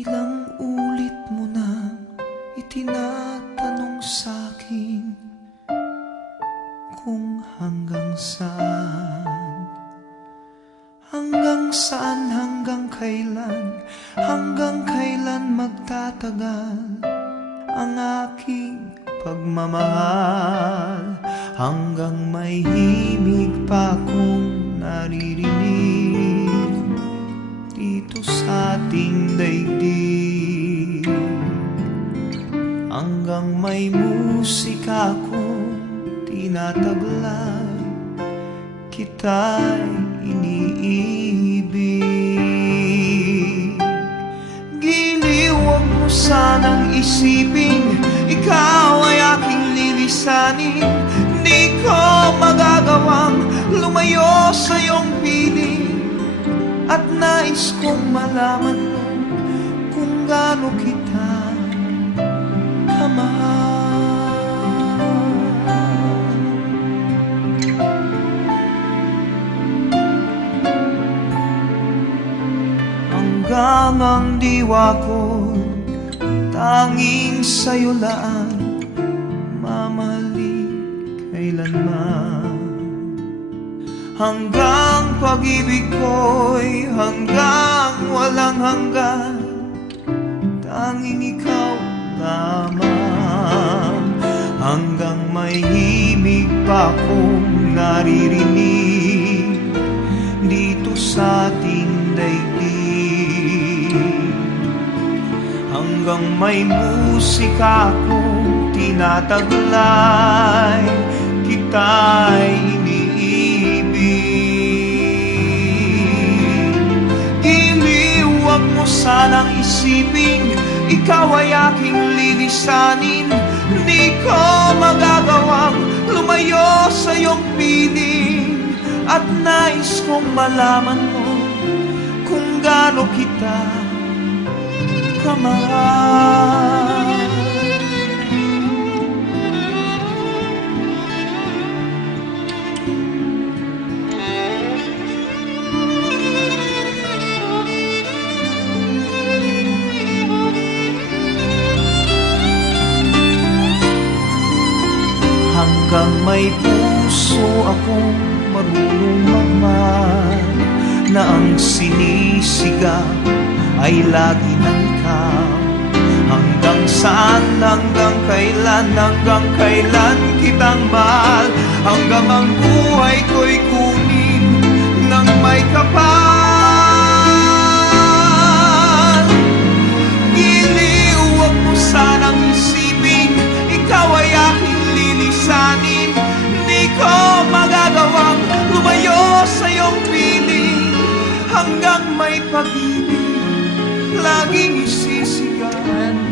Ilang ulit mo na itinatanong sa'kin kung hanggang saan, hanggang kailan magtatagal ang aking pagmamahal, hanggang may himig pa akong naririnig dito sa ating daigdig, hanggang may musika akong tinataglay, kita'y iniibig. Giliw, huwag mo sanang isipin ikaw ay aking lilisanin. Di ko magagawang lumayo sa iyong piling, at nais kong malaman mo kung gaano kita kamahal. Hanggang ang diwa ko tanging sa'yo lang mamahalin kailanman, hanggang pag-ibig ko'y hanggang walang hanggan, tanging ikaw lamang, hanggang may himig pa akong naririnig dito sa ating daigdig, hanggang may musika akong tinataglay, kita'y iniibig. Giliw, huwag mo sanang isipin ikaw ay aking lilisanin. Di ko magagawang lumayo sa iyong piling, at nais kong malaman mo kung gaano kita kamahal. Hanggang may puso akong marunong magmahal, na ang sinisigaw ay lagi ng ikaw. Hanggang saan, hanggang kailan kitang mahal, hanggang ang buhay ko'y kunin ng may kapal. Giliw, huwag mo sanang isipin ikaw ay aking lilisanin. Di ko magagawang lumayo sa iyong piling, hanggang may pag-ibig laging isisigaw.